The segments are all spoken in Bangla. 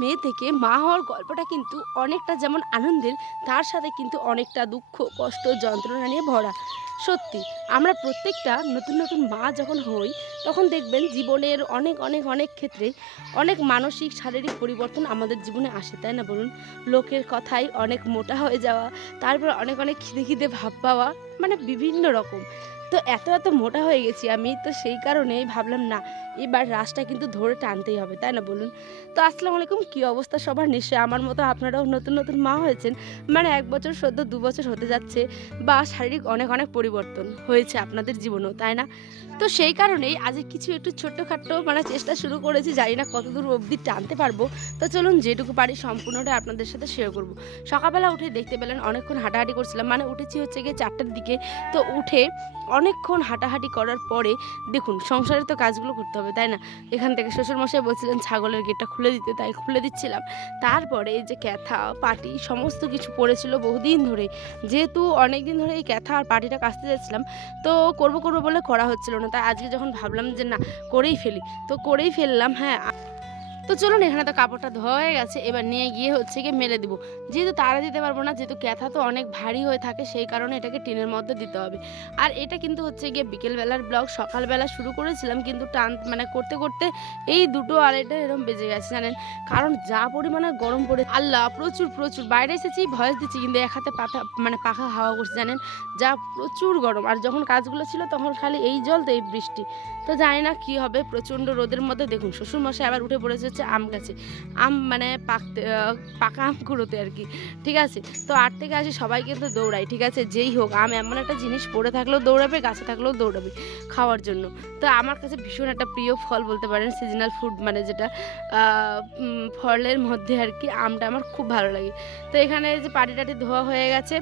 মেয়ে থেকে মা হওয়ার গল্পটা কিন্তু অনেকটা যেমন আনন্দের, তার সাথে কিন্তু অনেকটা দুঃখ, কষ্ট, যন্ত্রণা নিয়ে ভরা। সত্যি, আমরা প্রত্যেকটা নতুন নতুন মা যখন হই, তখন দেখবেন জীবনের অনেক অনেক অনেক ক্ষেত্রে অনেক মানসিক, শারীরিক পরিবর্তন আমাদের জীবনে আসে, তাই না বলুন? লোকের কথাই অনেক মোটা হয়ে যাওয়া, তারপর অনেক অনেক খিদে খিদে ভাব পাওয়া মানে বিভিন্ন রকম। তো এত এত মোটা হয়ে গেছি আমি, তো সেই কারণেই ভাবলাম, না, এবার রাসটা কিন্তু ধরে টানতেই হবে, তাই না বলুন? তো আসসালামু আলাইকুম, কী অবস্থা সবার? নিশ্চয়ই আমার মতো আপনারাও নতুন নতুন মা হয়েছেন। মানে এক বছর সদ্য, দু বছর হতে যাচ্ছে বা শারীরিক অনেক অনেক পরিবর্তন হয়েছে আপনাদের জীবনেও, তাই না? তো সেই কারণেই আজ কিছু একটু ছোট্টখাট্ট মানে চেষ্টা শুরু করেছি, জানি না কতদূর অবধি টানতে পারব। তো চলুন যেটুকু পারি সম্পূর্ণটা আপনাদের সাথে শেয়ার করব। সকালবেলা উঠে দেখতে পেলেন, অনেকক্ষণ হাঁটাহাঁটি করছিলাম মানে উঠেছি হচ্ছে গিয়ে চারটার দিকে। তো উঠে অনেকক্ষণ হাঁটাহাঁটি করার পরে দেখুন, সংসারে তো কাজগুলো করতে হবে, তাই না? এখান থেকে শ্বশুরমশাই বলছিলেন, ছাগলের গেটটা খুলে দিতে। তাই খুলে দিচ্ছিলাম। তারপরে এই যে ক্যাথা, পাটি সমস্ত কিছু পড়েছিল বহুদিন ধরে। যেহেতু অনেক দিন ধরে এই ক্যাথা আর পাটিটা কাচতে যাচ্ছিলাম, তো করব করব বলে করা হচ্ছিল না। তাই আজকে যখন ভাবলাম যে না, করেই ফেলি। তো করেই ফেললাম হ্যাঁ তো চলুন, এখানে তো কাপড়টা ধোয়া হয়ে গেছে। এবার নিয়ে গিয়ে হচ্ছে গিয়ে মেলে দিব। যেহেতু তারা দিতে পারব না, যেহেতু ক্যাথা তো অনেক ভারী হয়ে থাকে, সেই কারণে এটাকে টিনের মধ্যে দিতে হবে। আর এটা কিন্তু হচ্ছে গিয়ে বিকেলবেলার ব্লগ, সকালবেলা শুরু করেছিলাম, কিন্তু টান মানে করতে করতে এই দুটো আড়াইটা এরকম বেজে গেছে, জানেন? কারণ যা পরিমাণে গরম পড়ে, আল্লাহ, প্রচুর প্রচুর। বাইরে এসেছি, ভয়েস দিচ্ছি, কিন্তু এক হাতে পাখা মানে পাখা হাওয়া করছে, জানেন? যা প্রচুর গরম। আর যখন কাজগুলো ছিল, তখন খালি এই জল, তো এই বৃষ্টি। তো জানি না কী হবে, প্রচণ্ড রোদের মধ্যে, দেখুন, শ্বশুরমশাই আবার উঠে পড়েছে হচ্ছে আম গাছে। আম মানে পাকতে পাকা আম কুড়োতে আর কি। ঠিক আছে? তো আট থেকে আসি সবাই কিন্তু দৌড়ায়, ঠিক আছে? যেই হোক, আম এমন একটা জিনিস পড়ে থাকলেও দৌড়াবে, গাছে থাকলেও দৌড়াবে খাওয়ার জন্য। তো আমার কাছে ভীষণ একটা প্রিয় ফল বলতে পারেন সিজনাল ফুড মানে যেটা ফলের মধ্যে আর কি আমটা আমার খুব ভালো লাগে। তো এখানে যে পাটি টাটি ধোয়া হয়ে গেছে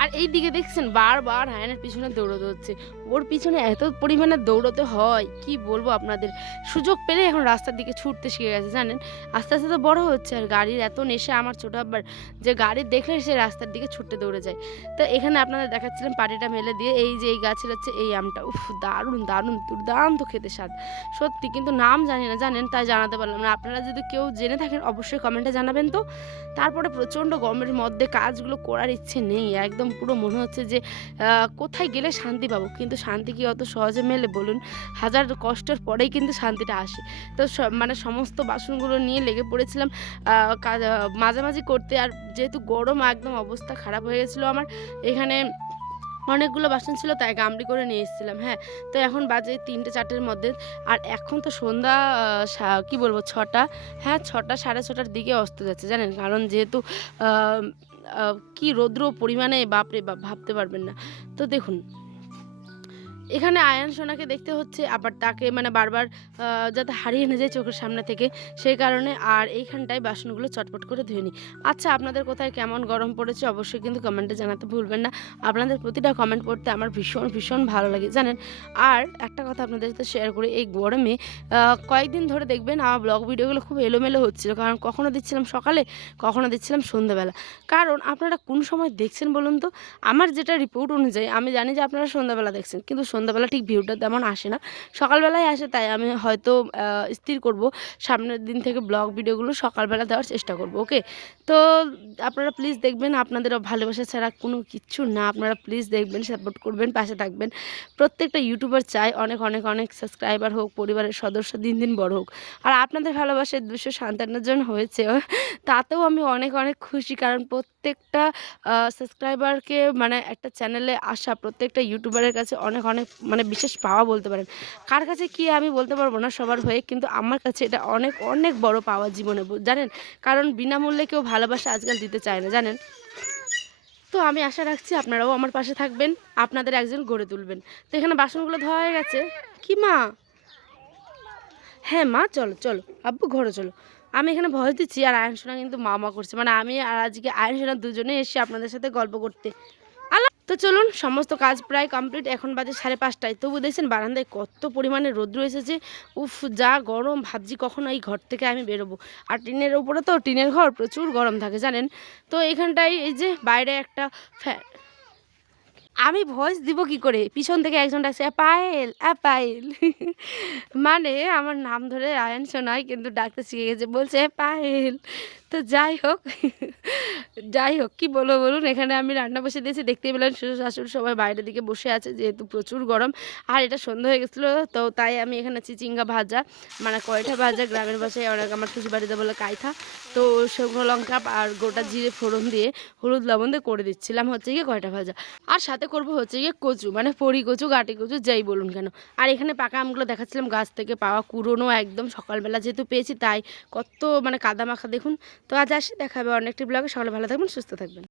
আর এই দিকে দেখছেন বারবার হায়নার পিছনে দৌড়তে হচ্ছে ওর পিছনে এত পরিমাণে দৌড়তে হয়, কি বলব আপনাদের? সুযোগ পেলে এখন রাস্তার দিকে ছুটতে শিখে গেছে, জানেন? আস্তে আস্তে তো বড় হচ্ছে আর গাড়ির এত নেশা আমার ছোটো আব্বার, যে গাড়ি দেখলে সে রাস্তার দিকে ছুটতে দৌড়ে যায়। তো এখানে আপনাদের দেখাচ্ছিলাম পাটিটা মেলে দিয়ে, এই যে এই গাছের হচ্ছে এই আমটা। উফ, দারুণ দারুণ, দুর্দান্ত খেতে স্বাদ। সত্যি, কিন্তু নাম জানি না, জানেন? তাই জানাতে পারলাম না। আপনারা যদি কেউ জেনে থাকেন, অবশ্যই কমেন্টে জানাবেন তো। তারপরে প্রচণ্ড গরমের মধ্যে কাজগুলো করার ইচ্ছে নেই, একদম পুরো মনে হচ্ছে যে কোথায় গেলে শান্তি পাবো? কিন্তু শান্তি কি অত সহজে মেলে বলুন? হাজার কষ্টের পরেই কিন্তু শান্তিটা আসে। তো মানে সমস্ত বাসনগুলো নিয়ে লেগে পড়েছিলাম। মাঝামাঝি করতে। আর যেহেতু গরম, একদম অবস্থা খারাপ হয়ে গেছিল আমার। এখানে অনেকগুলো বাসন ছিল, তাই গামড়ি করে নিয়ে এসেছিলাম হ্যাঁ। তো এখন বাজে তিনটে, চারটের মধ্যে। আর এখন তো সন্ধ্যা কি বলব, ছটা। হ্যাঁ ছটা, সাড়ে ছটার দিকে অস্ত যাচ্ছে, জানেন? কারণ যেহেতু কি রৌদ্র পরিমাণে বাপরে বাপ ভাবতে পারবেন না। তো দেখুন এখানে আয়ান সোনাকে দেখতে হচ্ছে, আবার তাকে মানে বারবার যাতে হারিয়ে না যায় চোখের সামনে থেকে, সেই কারণে আর এইখানটায় বাসনগুলো চটপট করে ধুয়ে নিই। আচ্ছা আপনাদের কোথায় কেমন গরম পড়েছে অবশ্যই কিন্তু কমেন্টে জানাতে ভুলবেন না। আপনাদের প্রতিটা কমেন্ট পড়তে আমার ভীষণ ভীষণ ভালো লাগে, জানেন? আর একটা কথা আপনাদের সাথে শেয়ার করি, এই গরমে কয়েকদিন ধরে দেখবেন আমার ব্লগ ভিডিওগুলো খুব এলোমেলো হচ্ছিল, কারণ কখনো দিচ্ছিলাম সকালে, কখনো দিচ্ছিলাম সন্ধ্যাবেলা। কারণ আপনারা কোন সময় দেখছেন বলুন তো? আমার যেটা রিপোর্ট অনুযায়ী, আমি জানি যে আপনারা সন্ধ্যাবেলা দেখছেন, কিন্তু সন্ধ্যাবেলা ঠিক ভিউটা তেমন আসে না। সকালবেলায় আসে তাই আমি হয়তো স্থির করব। সামনের দিন থেকে ব্লগ ভিডিওগুলো সকালবেলা দেওয়ার চেষ্টা করব, ওকে? তো আপনারা প্লিজ দেখবেন, আপনাদের ভালোবাসা ছাড়া কোনো কিচ্ছু না। আপনারা প্লিজ দেখবেন সাপোর্ট করবেন, পাশে থাকবেন। প্রত্যেকটা ইউটিউবার চাই, অনেক অনেক অনেক সাবস্ক্রাইবার হোক, পরিবারের সদস্য দিন দিন বড় হোক। আর আপনাদের ভালোবাসায় দুশো সাতান্ন জন হয়েছে, তাতেও আমি অনেক অনেক খুশি। কারণ প্রত্যেকটা সাবস্ক্রাইবারকে মানে একটা চ্যানেলে আসা, প্রত্যেকটা ইউটিউবারের কাছে অনেক অনেক মানে বিশেষ পাওয়া বলতে পারেন। কার কাছে কি আমি বলতে পারব না সবার হয়ে, কিন্তু আমার কাছে এটা অনেক অনেক বড় পাওয়া জীবনে জানেন? কারণ বিনামূল্যে কেউ ভালোবাসা আজকাল দিতে চায় না, জানেন? তো আমি আশা রাখছি আপনারাও আমার পাশে থাকবেন, আপনাদের একজন গড়ে তুলবেন। তো এখানে বাসনগুলো ধোয়া হয়ে গেছে। কি মা? হ্যাঁ মা, চলো চলো। আব্বু, ঘরে চলো। আমি এখানে ভয় দিচ্ছি আর আয়ন সোনা কিন্তু মা মা করছে। মানে আমি আর আজকে আয়ন সোনা দুজনে এসে আপনাদের সাথে গল্প করতে তো চলুন, সমস্ত কাজ প্রায় কমপ্লিট এখন বাজে সাড়ে পাঁচটায়। তবু দেখছেন বারান্দায় কত পরিমাণে রৌদ্র এসেছে। উফ, যা গরম, ভাবছি কখন এই ঘর থেকে আমি বেরোবো। আর টিনের উপরে তো টিনের ঘর, প্রচুর গরম থাকে, জানেন? তো এখানটায় এই যে বাইরে একটা ফ্যান আমি ভয়েস দিব কি করে? পিছন থেকে একজন ডাকছে পায়েল পায়েল মানে আমার নাম ধরে আয়ান শোনায়, কিন্তু ডাকতে শিখে গেছে, বলছে পায়েল তো যাই হোক যাই হোক, কি বলব বলুন? এখানে আমি রান্না বসে দিয়েছি। দেখতেই পেলাম শ্বশুর শাশুড়ি সবাই বাইরের দিকে বসে আছে, যেহেতু প্রচুর গরম। আর এটা সন্ধ্যা হয়ে গেছিল, তো তাই আমি এখানে চিচিঙ্গা ভাজা মানে কয়টা ভাজা, গ্রামের বাসায় অনেক আমার খুশি বাড়িতে বলে কাইথা। তো শুকনো লঙ্কা আর গোটা জিরে ফোড়ন দিয়ে হলুদ লবণ দিয়ে করে দিচ্ছিলাম হচ্ছে গিয়ে কয়টা ভাজা। আর সাথে করব হচ্ছে গিয়ে কচু মানে পরি কচু, গাটি কচু, যাই বলুন কেন। আর এখানে পাকা আমগুলো দেখাচ্ছিলাম, গাছ থেকে পাওয়া কুরোনো একদম সকালবেলা যেহেতু পেয়েছি, তাই কত মানে কাদা মাখা দেখুন তো আজ আসি দেখাবে অনেকটি ব্লগে সকালে ভালো থাকবেন সুস্থ থাকবেন।